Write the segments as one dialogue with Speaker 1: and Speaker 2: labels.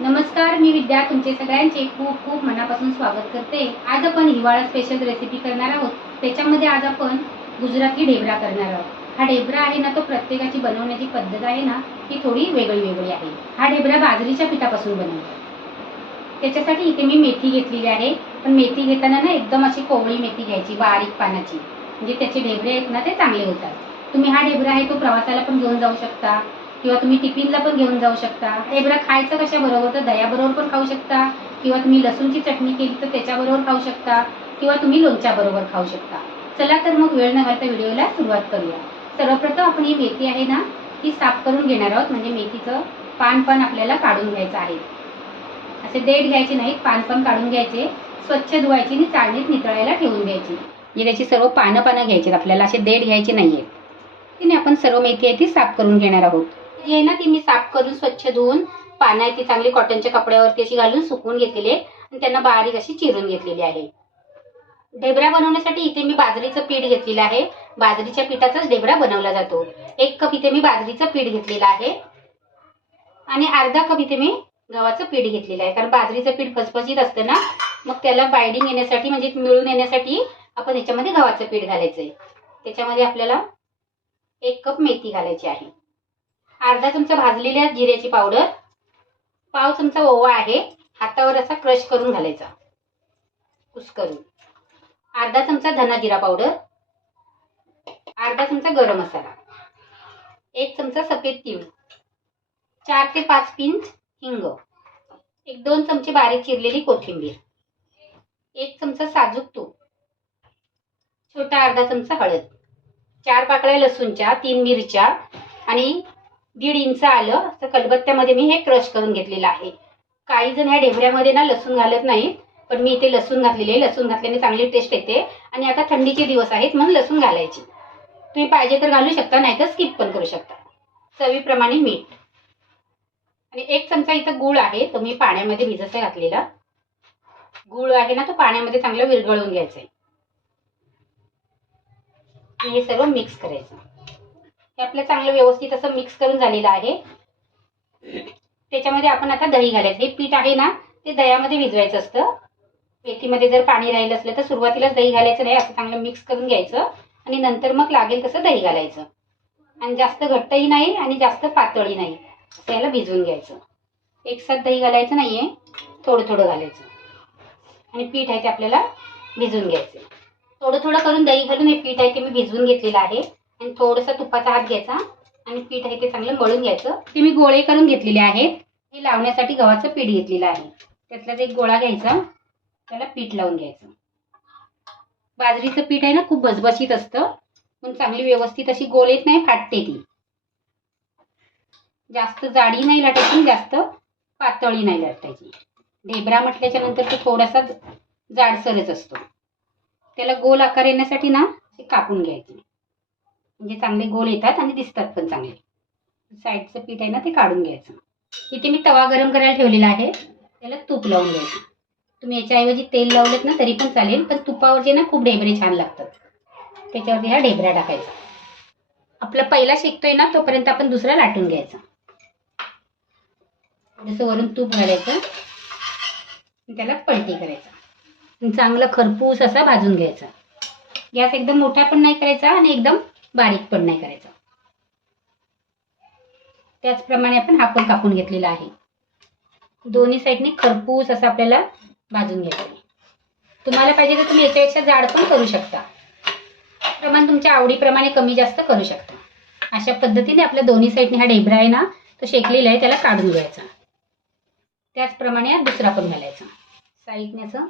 Speaker 1: नमस्कार मी विद्या. तुमचे सगळ्यांचे खूप खूप मनापासून स्वागत करते. आज आपण हिवाळा स्पेशल रेसिपी करणार आहोत. त्याच्यामध्ये आज आपण गुजराती ढेबरा करणार आहोत. हा ढेबरा आहे ना तो प्रत्येकाची बनवण्याची पद्धत आहे ना ती थोडी वेगळी वेगळी आहे. हा ढेबरा बाजरीच्या पिठापासून बनवतो. त्याच्यासाठी इथे मी मेथी घेतलेली आहे. पण मेथी घेताना ना एकदम अशी कोवळी मेथी घ्यायची बारीक पानाची. म्हणजे त्याचे ढेबरे आहेत ना ते चांगले होतात. तुम्ही हा ढेबरा आहे तो प्रवासाला पण घेऊन जाऊ शकता. किंवा तुम्ही टिफिनला पण घेऊन जाऊ शकता. ढेबरा खायचं कशा बरोबर तर दह्याबरोबर पण खाऊ शकता. किंवा तुम्ही लसूणची चटणी केली तर त्याच्याबरोबर खाऊ शकता. किंवा तुम्ही लोणच्या बरोबर खाऊ शकता. चला तर मग वेळ न घालता व्हिडिओला सुरुवात करूया. सर्वप्रथम आपण ही मेथी आहे ना ती साफ करून घेणार आहोत. म्हणजे मेथीचं पान पण आपल्याला काढून घ्यायचं आहे. असे देठ घ्यायचे नाहीत पान पण काढून घ्यायचे. स्वच्छ धुवायची आणि चाळणीत नितळायला ठेवून घ्यायची म्हणजे त्याची सर्व पानं पानं घ्यायची आपल्याला असे देठ घ्यायचे नाही तिने आपण सर्व मेथी आहे ती साफ करून घेणार आहोत. जी आहे ना ती मी साफ करून स्वच्छ धुवून पानं आहे ती चांगली कॉटनच्या कपड्यावरती अशी घालून सुकवून घेतलेली आहे आणि त्यांना बारीक अशी चिरून घेतलेली आहे. ढेबरा बनवण्यासाठी इथे मी बाजरीचं पीठ घेतलेलं आहे. बाजरीच्या पिठाचाच ढेबरा बनवला जातो. एक कप इथे मी बाजरीचं पीठ घेतलेलं आहे. आणि अर्धा कप इथे मी गव्हाचं पीठ घेतलेलं आहे. कारण बाजरीचं पीठ फसफसीत असतं ना मग त्याला बायडिंग येण्यासाठी म्हणजे मिळून येण्यासाठी आपण याच्यामध्ये गव्हाचं पीठ घालायचं आहे त्याच्यामध्ये आपल्याला एक कप मेथी घालायची आहे. अर्धा चमचा भाजलेल्या जिऱ्याची पावडर पाव चमचा ओवा आहे हातावर असा क्रश करून घालायचा. कुस्करून. अर्धा चमचा धना जिरा पावडर अर्धा चमचा गरम मसाला एक चमचा सफेद तीळ चार ते पाच पिंच हिंग एक दोन चमचे बारीक चिरलेली कोथिंबीर एक चमचा साजूक तूप छोटा अर्धा चमचा हळद चार पाकळ्या लसूणच्या तीन मिरच्या आणि दीड इंच आलं तर कलबत्त्यामध्ये मी हे क्रश करून घेतलेलं आहे. काही जण ह्या ढेबऱ्यामध्ये ना लसूण घालत नाहीत पण मी इथे लसूण घातलेले आहे. लसूण घातल्याने चांगली टेस्ट येते. आणि आता थंडीचे दिवस आहेत म्हणून लसूण घालायची. तुम्ही पाहिजे तर घालू शकता नाहीतर स्किप पण करू शकता. चवीप्रमाणे मीठ. आणि एक चमचा इथं गूळ आहे तो मी पाण्यामध्ये भिजत घातलेला. गूळ आहे ना तो पाण्यामध्ये चांगला विरघळून घ्यायचा आहे आणि हे सर्व मिक्स करायचं. हे आपलं चांगलं व्यवस्थित असं मिक्स करून झालेलं आहे. त्याच्यामध्ये आपण आता दही घालायचं. हे पीठ आहे ना ते दह्यामध्ये भिजवायचं असतं. मेथीमध्ये जर पाणी राहिलं असलं तर सुरुवातीलाच दही घालायचं नाही असं चांगलं मिक्स करून घ्यायचं. आणि नंतर मग लागेल तसं दही घालायचं. आणि जास्त घट्टही नाही आणि जास्त पातळही नाही. असं याला भिजवून घ्यायचं. एकसाथ दही घालायचं नाहीये थोडं थोडं घालायचं. आणि पीठ आहे ते आपल्याला भिजवून घ्यायचं. थोडं थोडं करून दही घालून हे पीठ आहे ते मी भिजवून घेतलेलं आहे. आणि थोडंसं तुपाचा हात घ्यायचा आणि पीठ आहे ते चांगलं मळून घ्यायचं. ते मी गोळे करून घेतलेले आहेत. हे लावण्यासाठी गव्हाचं पीठ घेतलेलं आहे. त्यातलाच एक गोळा घ्यायचा. त्याला पीठ लावून घ्यायचं. बाजरीचं पीठ आहे ना खूप भसभसीत असतं. पण चांगली व्यवस्थित अशी गोल येत नाही फाटते ती. जास्त जाडी नाही लाटायची जास्त पातळी नाही लाटायची. ढेबरा म्हटल्याच्या नंतर तो थोडासा जाडसरच असतो. त्याला गोल आकार येण्यासाठी ना ते कापून घ्यायचे. म्हणजे चांगले गोल येतात आणि दिसतात पण चांगले. साईडचं पीठ आहे ना ते काढून घ्यायचं. इथे मी तवा गरम करायला ठेवलेला आहे. त्याला तूप लावून घ्यायचं. तुम्ही याच्याऐवजी तेल लावलेत ना तरी पण चालेल पण तुपावरचे ना खूप ढेबरे छान लागतात. त्याच्यावरती ह्या ढेबऱ्या टाकायचा. आपला पहिला शेकतोय ना तोपर्यंत आपण दुसरा लाटून घ्यायचा. जसं वरून तूप घालायचं त्याला पलटी करायचा. चांगलं खरपूस असा भाजून घ्यायचा. गॅस एकदम मोठा पण नाही करायचा आणि एकदम बारीक पण नाही करायचा. त्याचप्रमाणे आपण हा पण कापून घेतलेला आहे. दोन्ही साईडने खरपूस असं आपल्याला भाजून घ्यायचं आहे तुम्हाला पाहिजे तर तुम्ही याच्यापेक्षा जाड पण करू शकता. प्रमाण तुमच्या आवडीप्रमाणे कमी जास्त करू शकता. अशा पद्धतीने आपल्या दोन्ही साईडने हा ढेबरा आहे ना तो शेकलेला आहे त्याला काढून घ्यायचा. त्याचप्रमाणे हा दुसरा पण घालायचा. साईडने असं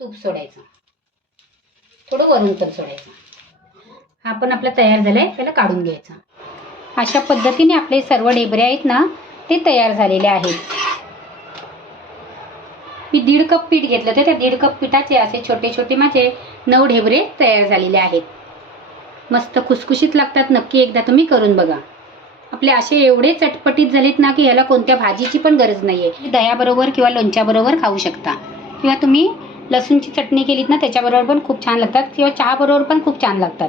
Speaker 1: तूप सोडायचं. थोडं वरून पण सोडायचं. हा पण आपला तयार आहे त्याला काढून घ्यायचा. अशा पद्धतीने आपले सर्व ढेबरे आहेत ना ते तयार झालेले आहेत. मी दीड कप पीठ घेतलं होतं त्या दीड कप पिठाचे असे छोटे छोटे माझे नऊ ढेबरे तयार झालेले आहेत. मस्त खुसखुशीत लागतात नक्की एकदा तुम्ही करून बघा. आपले असे एवढे चटपटीत झालेत ना की याला कोणत्या भाजीची पण गरज नाही आहे दह्याबरोबर किंवा लोणच्याबरोबर खाऊ शकता. किंवा तुम्ही लसूणची चटणी केलीत ना त्याच्याबरोबर पण खूप छान लागतात. किंवा चहाबरोबर पण खूप छान लागतात.